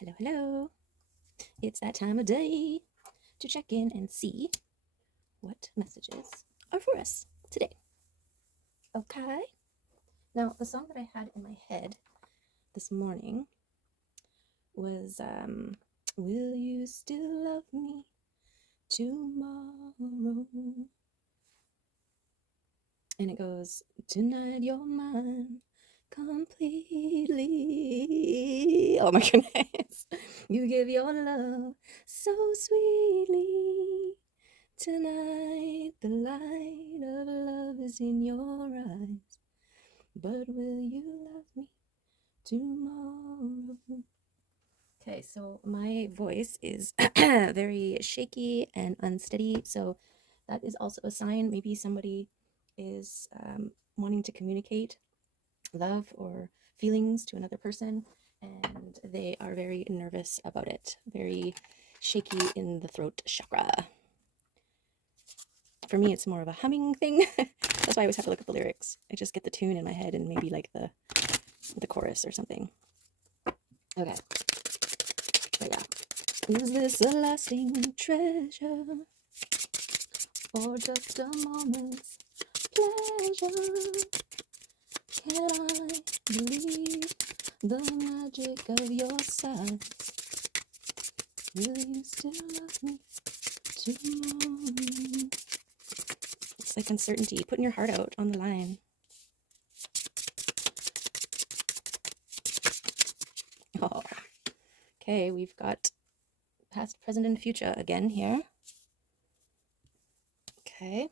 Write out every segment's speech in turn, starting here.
Hello, hello. It's that time of day to check in and see what messages are for us today. Okay. Now, the song that I had in my head this morning was Will You Still Love Me Tomorrow? And it goes, Tonight you're mine completely. Oh my goodness. You give your love so sweetly. Tonight the light of love is in your eyes. But will you love me tomorrow? Okay, so my voice is very shaky and unsteady. So that is also a sign maybe somebody is wanting to communicate love or feelings to another person, and they are very nervous about it, very shaky in the throat chakra. For me, it's more of a humming thing. That's why I always have to look at the lyrics. I just get the tune in my head and maybe like the chorus or something. Okay, but yeah. Is this a lasting treasure or just a moment's pleasure? Can I believe the magic of your sighs? Will you still love me tomorrow? It's like uncertainty, putting your heart out on the line. Oh, okay, we've got past, present, and future again here. Okay,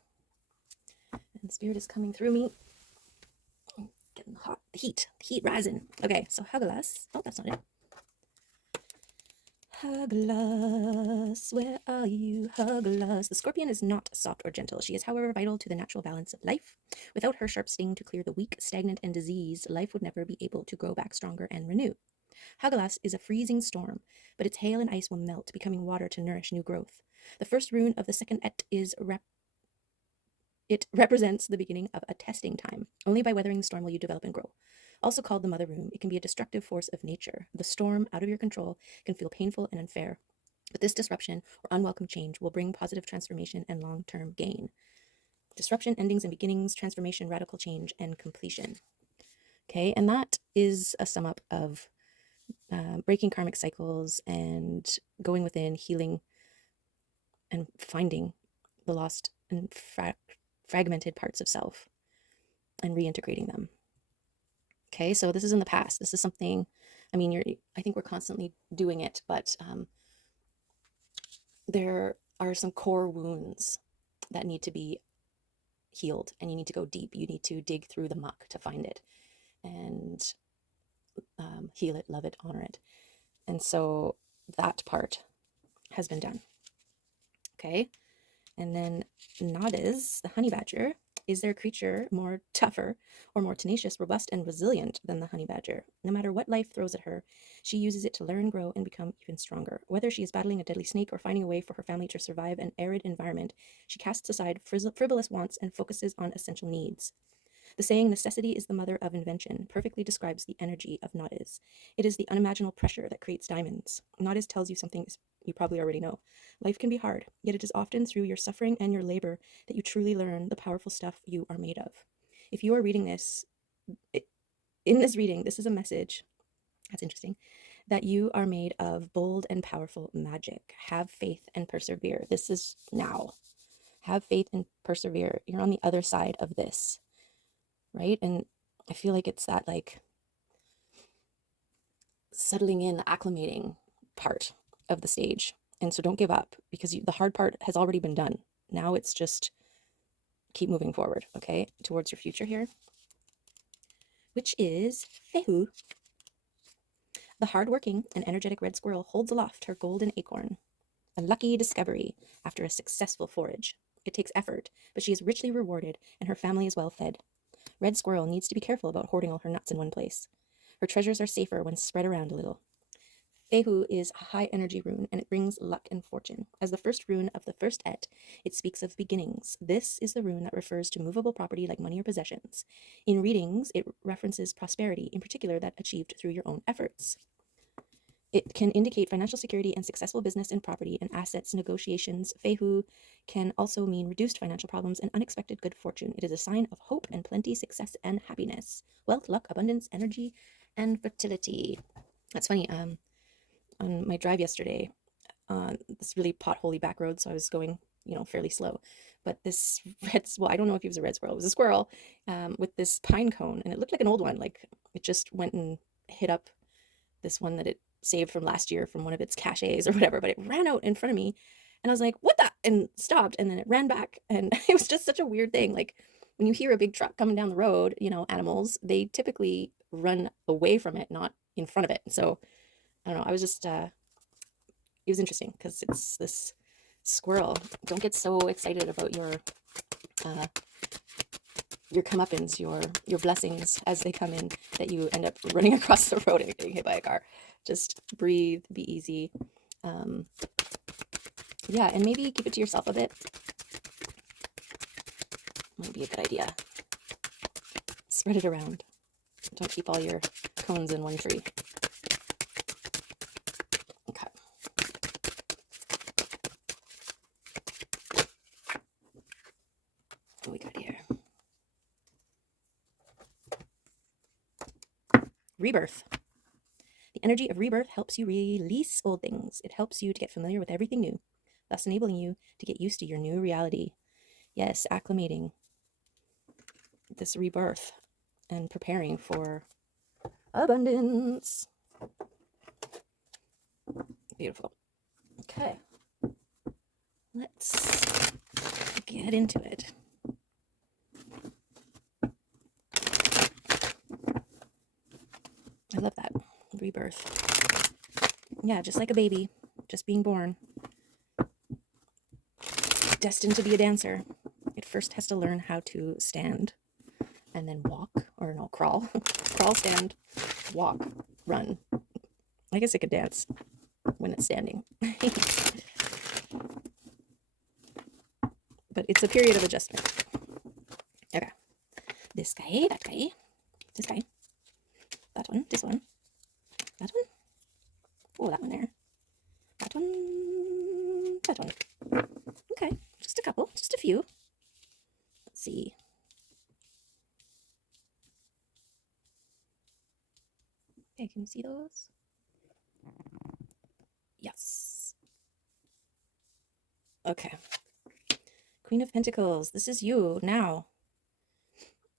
and spirit is coming through me. Getting hot, the heat rising. Okay, so Huggelas. Oh, that's not it. Huggelas, where are you, Huggelas? The scorpion is not soft or gentle. She is, however, vital to the natural balance of life. Without her sharp sting to clear the weak, stagnant, and diseased, life would never be able to grow back stronger and renew. Huggelas is a freezing storm, but its hail and ice will melt, becoming water to nourish new growth. The first rune of the second et is it represents the beginning of a testing time. Only by weathering the storm will you develop and grow. Also called the mother rune, it can be a destructive force of nature. The storm, out of your control, can feel painful and unfair, but this disruption or unwelcome change will bring positive transformation and long-term gain. Disruption, endings and beginnings, transformation, radical change, and completion. Okay, and that is a sum up of breaking karmic cycles and going within, healing, and finding the lost and fragmented parts of self and reintegrating them. Okay, so this is in the past. This is something, I think we're constantly doing it, but there are some core wounds that need to be healed, and you need to go deep. You need to dig through the muck to find it and heal it, love it, honor it. And so that part has been done. Okay, and then Nodis, the honey badger, is there a creature more tougher or more tenacious, robust, and resilient than the honey badger? No matter what life throws at her, she uses it to learn, grow, and become even stronger. Whether she is battling a deadly snake or finding a way for her family to survive an arid environment, she casts aside frivolous wants and focuses on essential needs. The saying, necessity is the mother of invention, perfectly describes the energy of Nodis. It is the unimaginable pressure that creates diamonds. Nodis tells you something you probably already know. Life can be hard, yet it is often through your suffering and your labor that you truly learn the powerful stuff you are made of. If you are reading this, in this reading, this is a message, that's interesting, that you are made of bold and powerful magic. Have faith and persevere. This is now. Have faith and persevere. You're on the other side of this, right? And I feel like it's that like settling in, acclimating part of the stage. And so don't give up, because the hard part has already been done. Now it's just keep moving forward, okay, towards your future here, which is Fehu. The hardworking and energetic red squirrel holds aloft her golden acorn, a lucky discovery after a successful forage. It takes effort, but she is richly rewarded and her family is well fed. Red squirrel needs to be careful about hoarding all her nuts in one place. Her treasures are safer when spread around a little. Fehu is a high energy rune, and it brings luck and fortune. As the first rune of the first et, it speaks of beginnings. This is the rune that refers to movable property like money or possessions. In readings, it references prosperity, in particular that achieved through your own efforts. It can indicate financial security and successful business and property and assets negotiations. Feihu can also mean reduced financial problems and unexpected good fortune. It is a sign of hope and plenty, success and happiness, wealth, luck, abundance, energy, and fertility. That's funny. On my drive yesterday, this really potholy back road, so I was going, fairly slow. But this I don't know if he was a red squirrel. It was a squirrel with this pine cone, and it looked like an old one. Like it just went and hit up this one that it saved from last year from one of its caches or whatever, but it ran out in front of me and I was like, what the? And stopped, and then it ran back. And it was just such a weird thing. Like when you hear a big truck coming down the road, animals, they typically run away from it, not in front of it. So I don't know. I was just, it was interesting because it's this squirrel. Don't get so excited about your comeuppance, your blessings as they come in, that you end up running across the road and getting hit by a car. Just breathe, be easy. Yeah, and maybe keep it to yourself a bit. Might be a good idea. Spread it around. Don't keep all your cones in one tree. Okay. What we got here? Rebirth. The energy of rebirth helps you release old things. It helps you to get familiar with everything new, thus enabling you to get used to your new reality. Yes, acclimating this rebirth and preparing for abundance. Beautiful. Okay. Let's get into it. I love that. Rebirth. Yeah, just like a baby, just being born. Destined to be a dancer. It first has to learn how to stand and then walk, or no, crawl. Crawl, stand, walk, run. I guess it could dance when it's standing. But it's a period of adjustment. Okay. This guy, that guy, this guy, that one, this one, that one. Oh, that one there. That one, that one. Okay, just a couple, just a few. Let's see. Okay, can you see those? Yes. Okay. Queen of Pentacles, this is you now.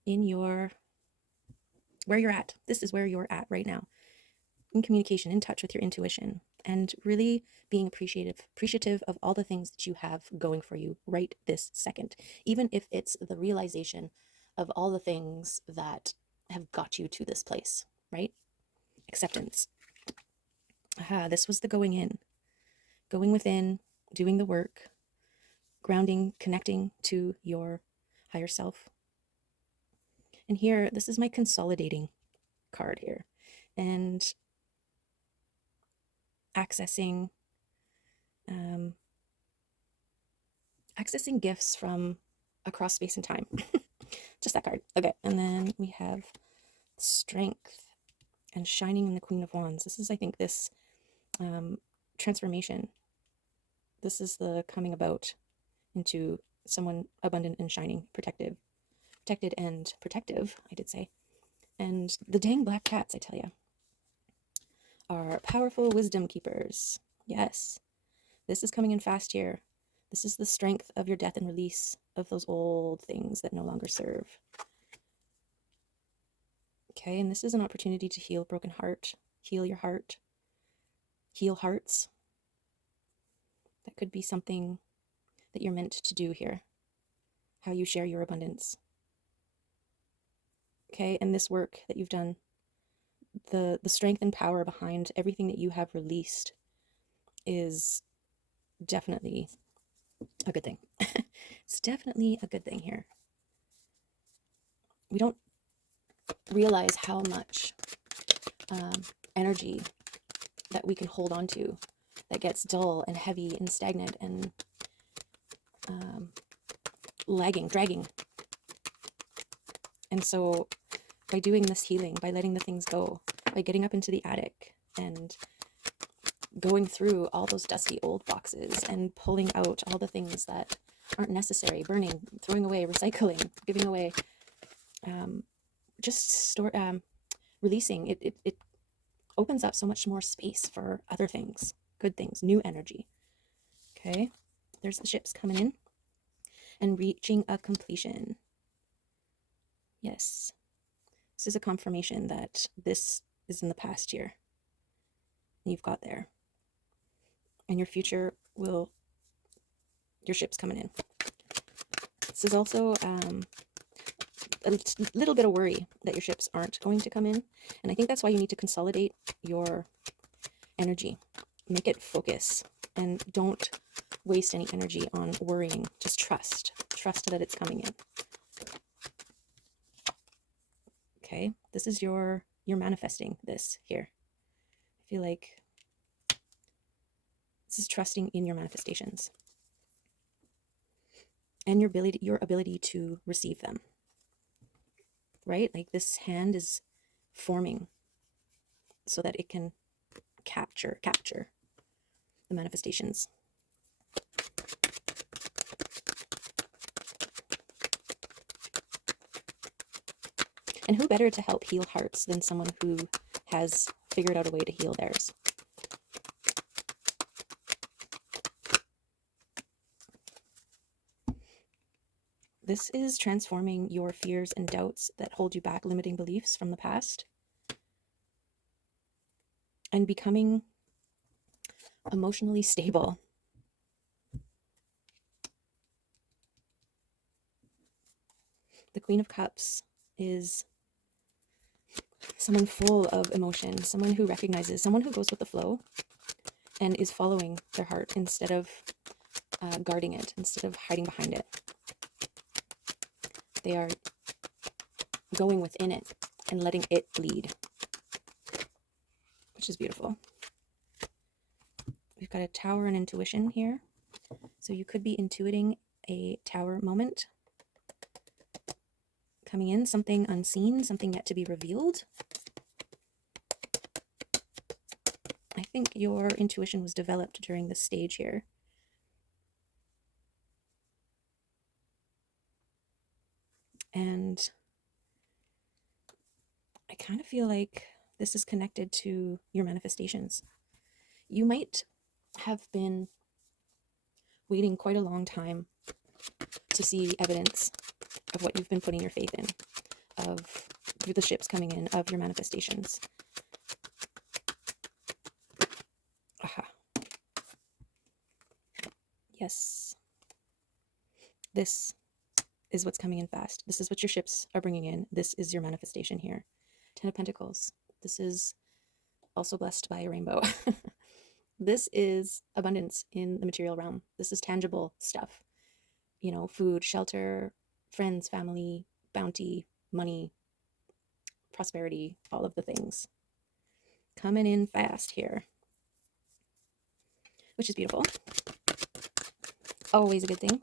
Where you're at. This is where you're at right now. In communication, in touch with your intuition, and really being appreciative of all the things that you have going for you right this second, even if it's the realization of all the things that have got you to this place, right? Acceptance. This was the going in, going within, doing the work, grounding, connecting to your higher self. And here, this is my consolidating card here, and accessing gifts from across space and time. Just that card. Okay, and then we have strength and shining in the Queen of Wands. This is, I think, this transformation. This is the coming about into someone abundant and shining, protected and protective, I did say. And the dang black cats, I tell you, are powerful wisdom keepers. Yes, this is coming in fast here. This is the strength of your death and release of those old things that no longer serve. Okay, and this is an opportunity to heal a broken heart, heal your heart, heal hearts. That could be something that you're meant to do here, how you share your abundance. Okay, and this work that you've done, the strength and power behind everything that you have released is definitely a good thing. It's definitely a good thing here. We don't realize how much energy that we can hold on to that gets dull and heavy and stagnant and lagging, dragging. And so by doing this healing, by letting the things go, by getting up into the attic and going through all those dusty old boxes and pulling out all the things that aren't necessary, burning, throwing away, recycling, giving away, just releasing. It opens up so much more space for other things, good things, new energy. Okay, there's the ships coming in and reaching a completion. Yes, this is a confirmation that this is in the past year. You've got there. And your future will, your ship's coming in. This is also a little bit of worry that your ships aren't going to come in. And I think that's why you need to consolidate your energy. Make it focus and don't waste any energy on worrying. Just trust that it's coming in. Okay, this is you're manifesting this here. I feel like this is trusting in your manifestations and your ability to receive them. Right? Like this hand is forming so that it can capture the manifestations. And who better to help heal hearts than someone who has figured out a way to heal theirs? This is transforming your fears and doubts that hold you back, limiting beliefs from the past, and becoming emotionally stable. The Queen of Cups is someone full of emotion, someone who recognizes, someone who goes with the flow and is following their heart instead of guarding it, instead of hiding behind it. They are going within it and letting it lead, which is beautiful. We've got a Tower and intuition here. So you could be intuiting a Tower moment coming in, something unseen, something yet to be revealed. I think your intuition was developed during this stage here. And I kind of feel like this is connected to your manifestations. You might have been waiting quite a long time to see evidence of what you've been putting your faith in, of through the ships coming in, of your manifestations. Aha. Yes. This is what's coming in fast. This is what your ships are bringing in. This is your manifestation here. 10 of Pentacles. This is also blessed by a rainbow. This is abundance in the material realm. This is tangible stuff. You know, food, shelter, friends, family, bounty, money, prosperity, all of the things. Coming in fast here, which is beautiful. Always a good thing.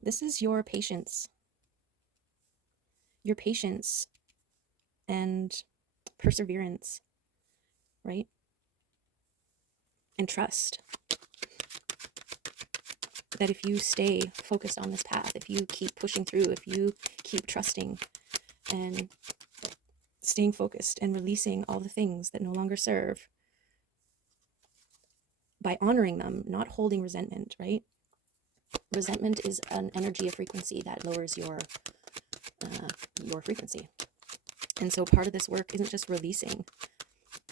This is your patience. Your patience and perseverance, right? And trust that if you stay focused on this path, if you keep pushing through, if you keep trusting and staying focused and releasing all the things that no longer serve, by honoring them, not holding resentment, right? Resentment is an energy, a frequency that lowers your frequency. And so part of this work isn't just releasing,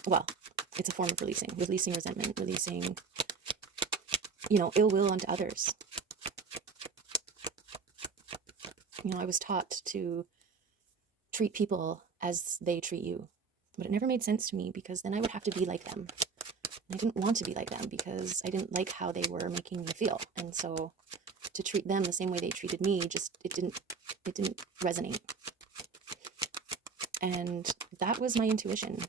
well, it's a form of releasing resentment, releasing, you know, ill will unto others. You know, I was taught to treat people as they treat you, but it never made sense to me because then I would have to be like them. I didn't want to be like them because I didn't like how they were making me feel. And so to treat them the same way they treated me, just, it didn't resonate. And that was my intuition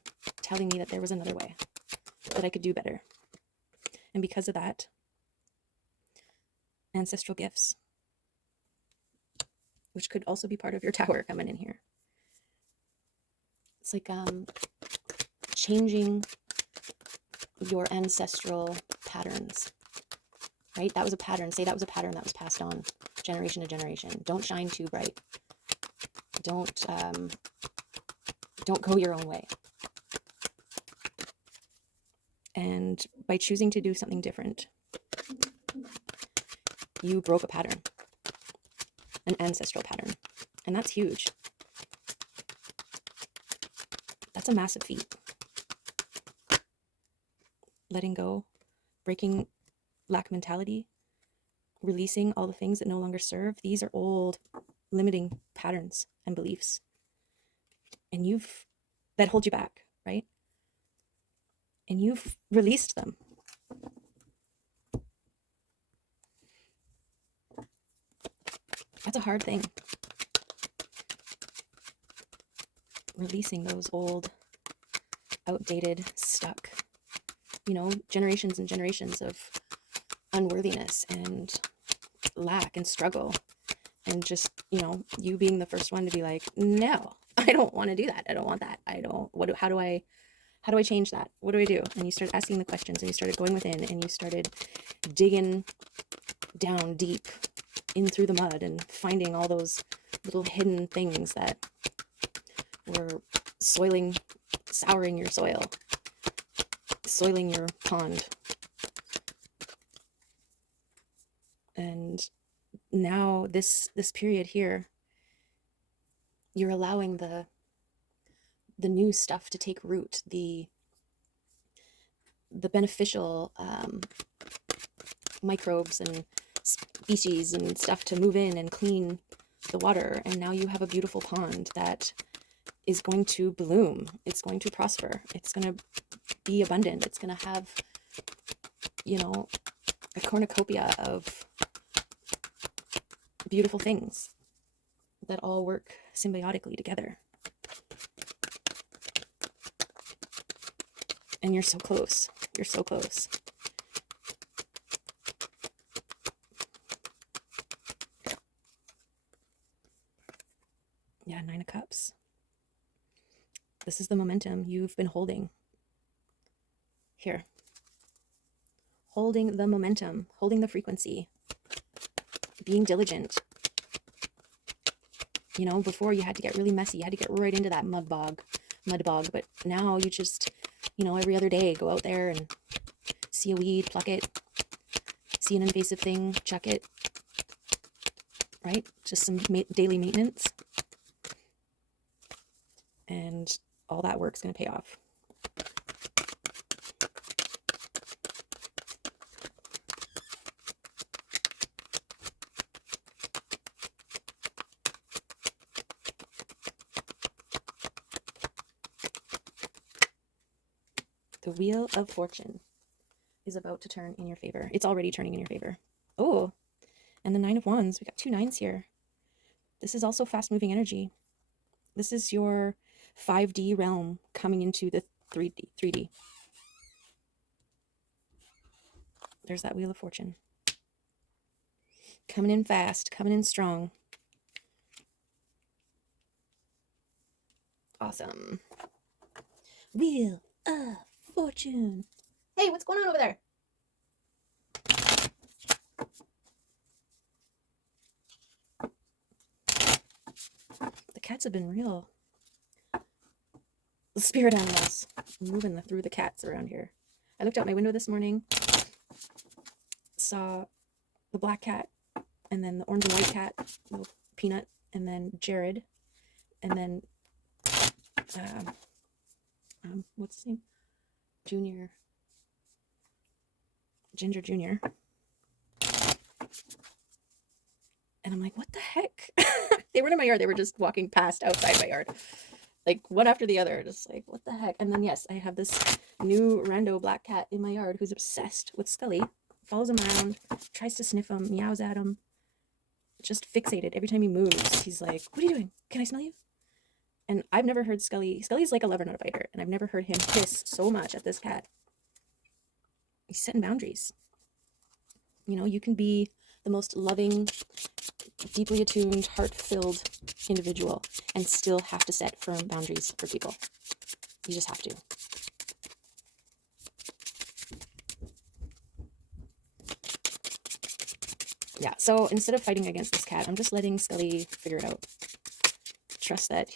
telling me that there was another way, that I could do better. And because of that, ancestral gifts, which could also be part of your tower coming in here. It's like changing your ancestral patterns, right? That was a pattern. Say that was a pattern that was passed on generation to generation. Don't shine too bright. Don't go your own way. And by choosing to do something different, you broke a pattern, an ancestral pattern. And that's huge. That's a massive feat. Letting go, breaking lack mentality, releasing all the things that no longer serve. These are old, limiting patterns and beliefs. And that hold you back, right? And you've released them. That's a hard thing. Releasing those old, outdated, stuck, generations and generations of unworthiness and lack and struggle. And just, you being the first one to be like, no, I don't want to do that. I don't want that. How do I change that? What do I do? And you start asking the questions, and you started going within, and you started digging down deep in through the mud and finding all those little hidden things that were souring your soil, soiling your pond. And now this period here, you're allowing the new stuff to take root, the beneficial microbes and species and stuff to move in and clean the water. And now you have a beautiful pond that is going to bloom. It's going to prosper. It's going to be abundant. It's going to have, a cornucopia of beautiful things that all work symbiotically together. And you're so close. You're so close. Yeah, 9 of Cups. This is the momentum you've been holding. Here. Holding the momentum, holding the frequency, being diligent. Before you had to get really messy. You had to get right into that mud bog. But now you just, every other day go out there and see a weed, pluck it, see an invasive thing, chuck it, right? Just some daily maintenance. And all that work's going to pay off. The Wheel of Fortune is about to turn in your favor. It's already turning in your favor. Oh, and the 9 of Wands. We got 2 9s here. This is also fast-moving energy. This is your 5D realm coming into the 3D. There's that Wheel of Fortune. Coming in fast, coming in strong. Awesome. Wheel of Fortune. Hey, what's going on over there? The cats have been real. The spirit animals moving through the cats around here. I looked out my window this morning, saw the black cat, and then the orange and white cat, little Peanut, and then Jared, and then what's his name? Ginger Jr. And I'm like, what the heck? They weren't in my yard. They were just walking past outside my yard. Like one after the other, just like, what the heck? And then, yes, I have this new rando black cat in my yard who's obsessed with Scully. Follows him around, tries to sniff him, meows at him. Just fixated. Every time he moves, he's like, what are you doing? Can I smell you? And I've never heard Scully's like a lover, not a biter. And I've never heard him hiss so much at this cat. He's setting boundaries. You can be the most loving, deeply attuned, heart-filled individual and still have to set firm boundaries for people. You just have to. Yeah, so instead of fighting against this cat, I'm just letting Scully figure it out. Trust that,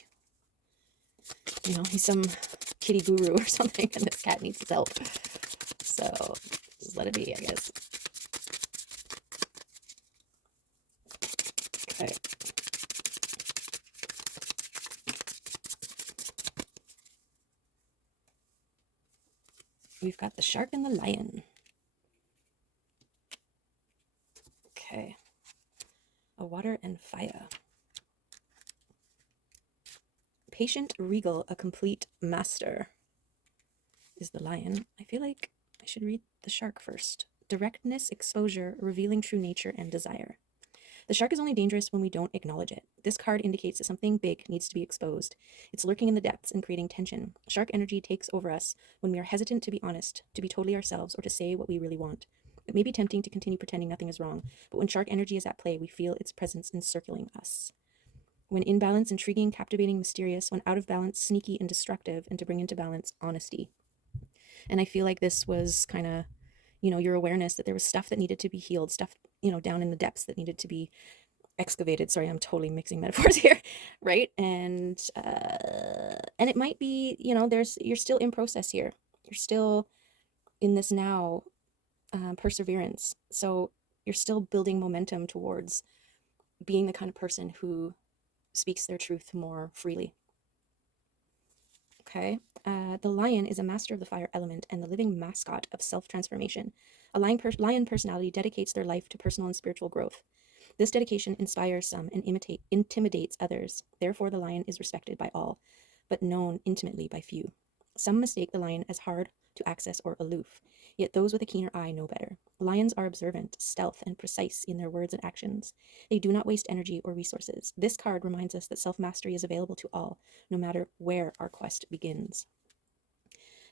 you know, he's some kitty guru or something and this cat needs his help. So just let it be, I guess. Okay. We've got the shark and the lion. Okay. A water and fire. Patient, regal, a complete master is the lion. I feel like I should read the shark first. Directness, exposure, revealing true nature and desire. The shark is only dangerous when we don't acknowledge it. This card indicates that something big needs to be exposed. It's lurking in the depths and creating tension. Shark energy takes over us when we are hesitant to be honest, to be totally ourselves, or to say what we really want. It may be tempting to continue pretending nothing is wrong, but when shark energy is at play, we feel its presence encircling us. When in balance, intriguing, captivating, mysterious. When out of balance, sneaky and destructive. And to bring into balance, honesty. And I feel like this was kind of, you know, your awareness that there was stuff that needed to be healed, stuff, you know, down in the depths that needed to be excavated. Sorry, I'm totally mixing metaphors here, right? And it might be, you know, you're still in process here. You're still in this now, perseverance. So you're still building momentum towards being the kind of person who speaks their truth more freely. Okay. The lion is a master of the fire element and the living mascot of self-transformation. A lion personality dedicates their life to personal and spiritual growth. This dedication inspires some and intimidates others. Therefore, the lion is respected by all, but known intimately by few. Some mistake the lion as hard to access or aloof, yet those with a keener eye know better. Lions are observant, stealth, and precise in their words and actions. They do not waste energy or resources. This card reminds us that self-mastery is available to all, no matter where our quest begins.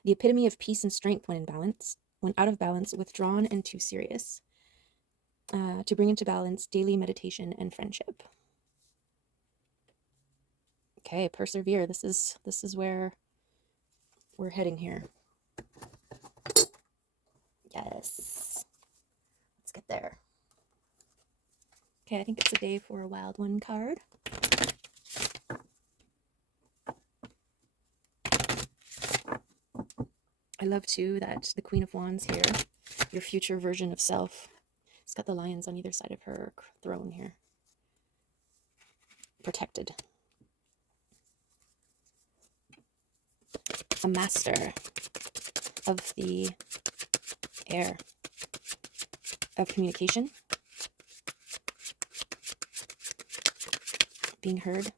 The epitome of peace and strength when in balance. When out of balance, withdrawn and too serious. To bring into balance daily meditation and friendship. Okay, persevere. This is where we're heading here. Yes. Let's get there. Okay, I think it's a day for a wild one card. I love too that the Queen of Wands here, your future version of self. It's got the lions on either side of her throne here. Protected. A master of the air, of communication, being heard.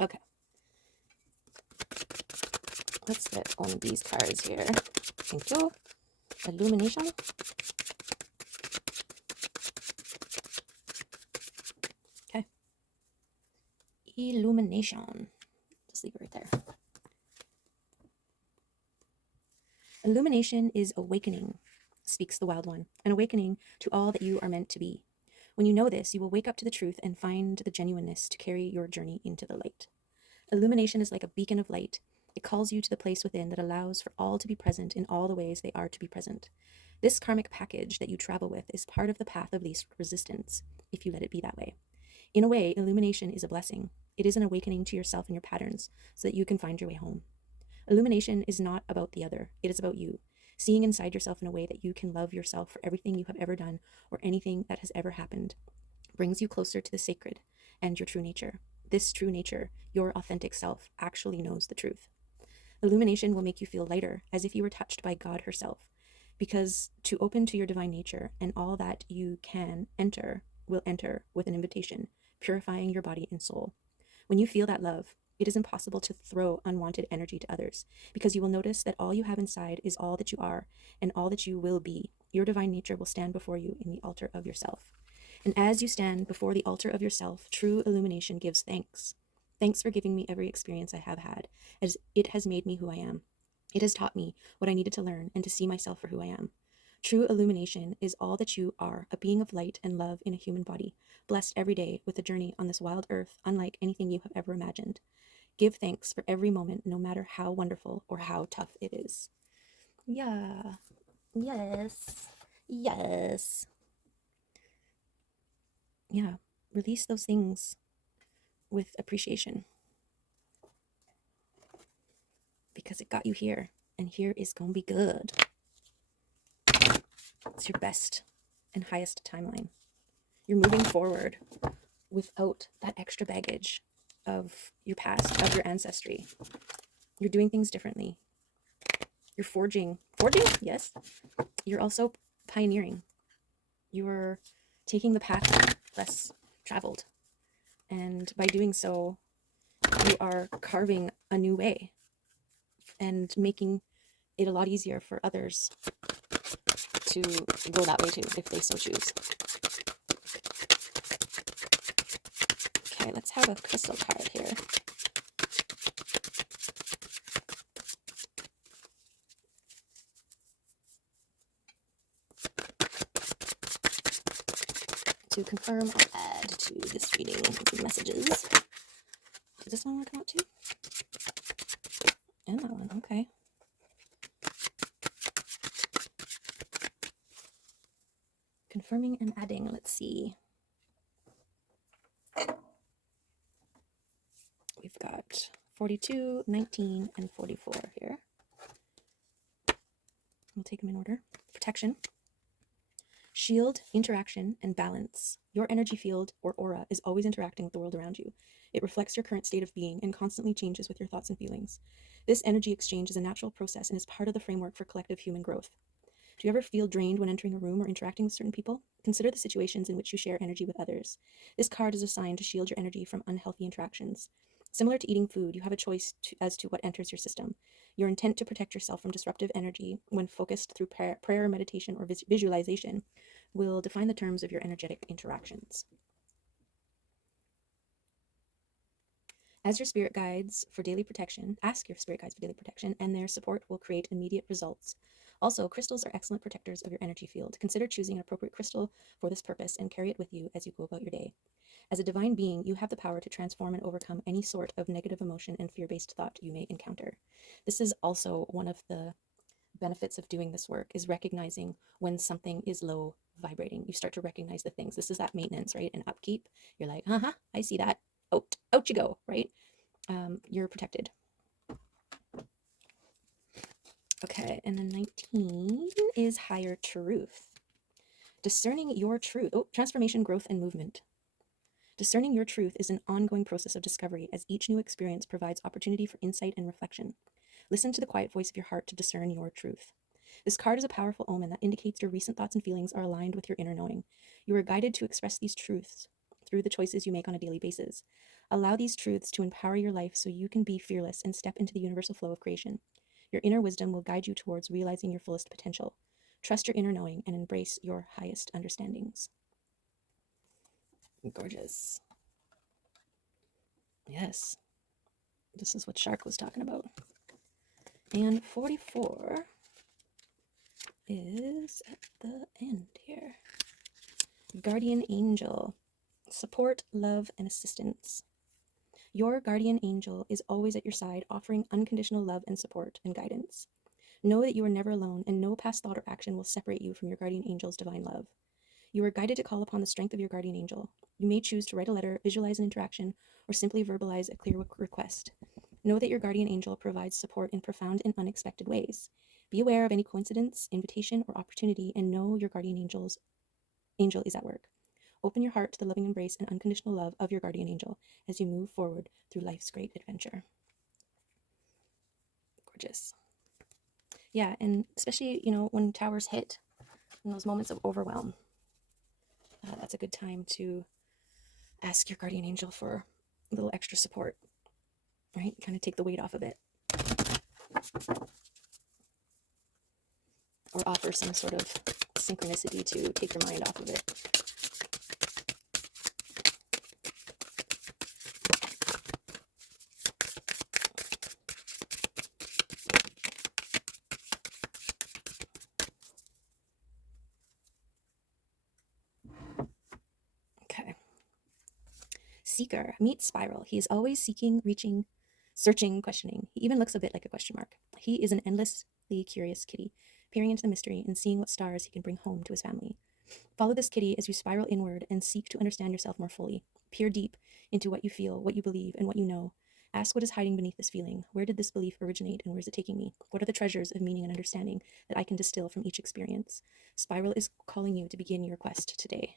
Okay. Let's get one of these cards here. Thank you. Illumination. Okay. Illumination. Just leave it right there. Illumination is awakening, speaks the wild one, an awakening to all that you are meant to be. When you know this, you will wake up to the truth and find the genuineness to carry your journey into the light. Illumination is like a beacon of light. It calls you to the place within that allows for all to be present in all the ways they are to be present. This karmic package that you travel with is part of the path of least resistance, if you let it be that way. In a way, illumination is a blessing. It is an awakening to yourself and your patterns so that you can find your way home. Illumination is not about the other. It is about you. Seeing inside yourself in a way that you can love yourself for everything you have ever done or anything that has ever happened brings you closer to the sacred and your true nature. This true nature, your authentic self, actually knows the truth. Illumination will make you feel lighter, as if you were touched by God herself, because to open to your divine nature and all that you can enter will enter with an invitation, purifying your body and soul. When you feel that love, It is impossible to throw unwanted energy to others, because you will notice that all you have inside is all that you are and all that you will be. Your divine nature will stand before you in the altar of yourself. And as you stand before the altar of yourself, true illumination gives thanks. Thanks for giving me every experience I have had, as it has made me who I am. It has taught me what I needed to learn and to see myself for who I am. True illumination is all that you are, a being of light and love in a human body, blessed every day with a journey on this wild earth unlike anything you have ever imagined. Give thanks for every moment, no matter how wonderful or how tough it is. Yeah. Yes. Yes. Yeah. Release those things with appreciation, because it got you here, and here is gonna be good. It's your best and highest timeline. You're moving forward without that extra baggage of your past, of your ancestry. You're doing things differently. You're forging. Forging? Yes. You're also pioneering. You're taking the path less traveled. And by doing so, you are carving a new way and making it a lot easier for others to go that way too, if they so choose. Okay, let's have a crystal card here. To confirm, I'll add to this reading messages. Does this one want to come out too? And that one, okay. Confirming and adding, let's see. We've got 42, 19, and 44 here. We'll take them in order. Protection. Shield, interaction, and balance. Your energy field or aura is always interacting with the world around you. It reflects your current state of being and constantly changes with your thoughts and feelings. This energy exchange is a natural process and is part of the framework for collective human growth. Do you ever feel drained when entering a room or interacting with certain people? Consider the situations in which you share energy with others. This card is assigned to shield your energy from unhealthy interactions. Similar to eating food, you have a choice as to what enters your system. Your intent to protect yourself from disruptive energy, when focused through prayer, meditation, or visualization, will define the terms of your energetic interactions. As your spirit guides for daily protection, ask your spirit guides for daily protection, and their support will create immediate results. Also, crystals are excellent protectors of your energy field. Consider choosing an appropriate crystal for this purpose and carry it with you as you go about your day. As a divine being, you have the power to transform and overcome any sort of negative emotion and fear-based thought you may encounter. This is also one of the benefits of doing this work, is recognizing when something is low vibrating. You start to recognize the things. This is that maintenance, right? And upkeep. You're like, I see that. Out you go, right? You're protected. Okay, and then 19 is higher truth. Discerning your truth. Oh, transformation, growth, and movement. Discerning your truth is an ongoing process of discovery, as each new experience provides opportunity for insight and reflection. Listen to the quiet voice of your heart to discern your truth. This card is a powerful omen that indicates your recent thoughts and feelings are aligned with your inner knowing. You are guided to express these truths through the choices you make on a daily basis. Allow these truths to empower your life so you can be fearless and step into the universal flow of creation. Your inner wisdom will guide you towards realizing your fullest potential. Trust your inner knowing and embrace your highest understandings. Gorgeous. Yes. This is what Shark was talking about. And 44 is at the end here. Guardian angel. Support, love, and assistance. Your guardian angel is always at your side, offering unconditional love and support and guidance. Know that you are never alone, and no past thought or action will separate you from your guardian angel's divine love. You are guided to call upon the strength of your guardian angel. You may choose to write a letter, visualize an interaction, or simply verbalize a clear request. Know that your guardian angel provides support in profound and unexpected ways. Be aware of any coincidence, invitation, or opportunity, and know your guardian angel is at work. Open your heart to the loving embrace and unconditional love of your guardian angel as you move forward through life's great adventure. Gorgeous. Yeah, and especially, when towers hit, in those moments of overwhelm, that's a good time to ask your guardian angel for a little extra support. right? Kind of take the weight off of it, or offer some sort of synchronicity to take your mind off of it. Okay. Seeker. Meet Spiral. He is always seeking, reaching, searching, questioning. He even looks a bit like a question mark. He is an endlessly curious kitty, peering into the mystery and seeing what stars he can bring home to his family. Follow this kitty as you spiral inward and seek to understand yourself more fully. Peer deep into what you feel, what you believe, and what you know. Ask what is hiding beneath this feeling. Where did this belief originate and where is it taking me? What are the treasures of meaning and understanding that I can distill from each experience? Spiral is calling you to begin your quest today.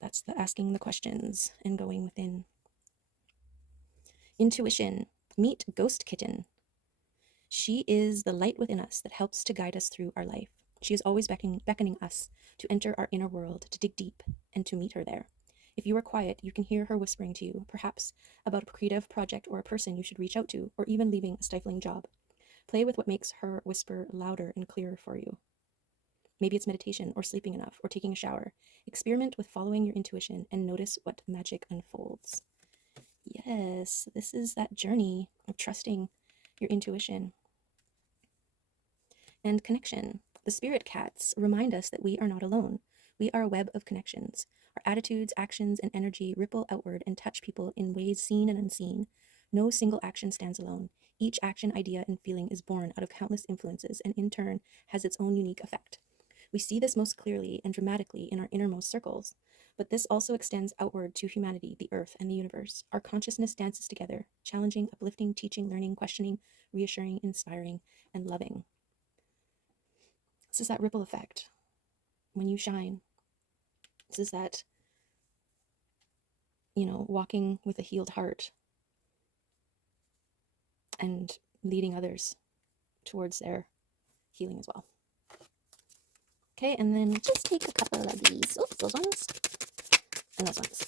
That's the asking the questions and going within. Intuition. Meet Ghost Kitten. She is the light within us that helps to guide us through our life. She is always beckoning us to enter our inner world, to dig deep, and to meet her there. If you are quiet, you can hear her whispering to you, perhaps about a creative project or a person you should reach out to, or even leaving a stifling job. Play with what makes her whisper louder and clearer for you. Maybe it's meditation, or sleeping enough, or taking a shower. Experiment with following your intuition and notice what magic unfolds. Yes, this is that journey of trusting your intuition. And connection. The spirit cats remind us that we are not alone. We are a web of connections. Our attitudes, actions, and energy ripple outward and touch people in ways seen and unseen. No single action stands alone. Each action, idea, and feeling is born out of countless influences and in turn has its own unique effect. We see this most clearly and dramatically in our innermost circles, but this also extends outward to humanity, the earth, and the universe. Our consciousness dances together, challenging, uplifting, teaching, learning, questioning, reassuring, inspiring, and loving. This is that ripple effect. When you shine, this is that, walking with a healed heart and leading others towards their healing as well. Okay, and then just take a couple of these. Oops, those ones. And those ones.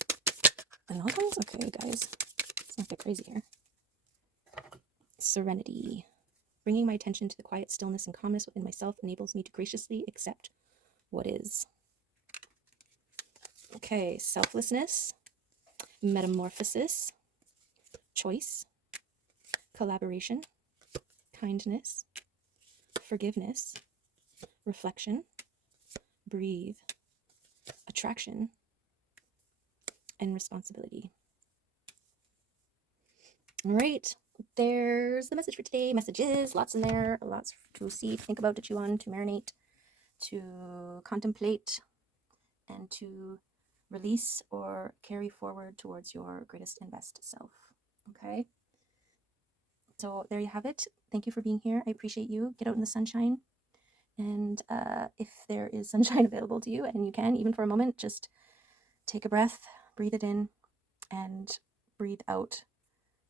And those ones? Okay, guys. Let's not get crazy here. Serenity. Bringing my attention to the quiet stillness and calmness within myself enables me to graciously accept what is. Okay, selflessness, metamorphosis, choice, collaboration, kindness, forgiveness, reflection, breathe, attraction, and responsibility. All right, there's the message for today. Messages, lots in there, lots to see, to think about, to chew on, to marinate, to contemplate, and to release or carry forward towards your greatest and best self. Okay, so there you have it. Thank you for being here. I appreciate you. Get out in the sunshine. And if there is sunshine available to you, and you can, even for a moment, just take a breath, breathe it in, and breathe out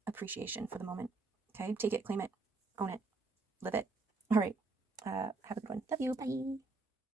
appreciation for the moment. Okay, take it, claim it, own it, live it. All right, have a good one. Love you. Bye.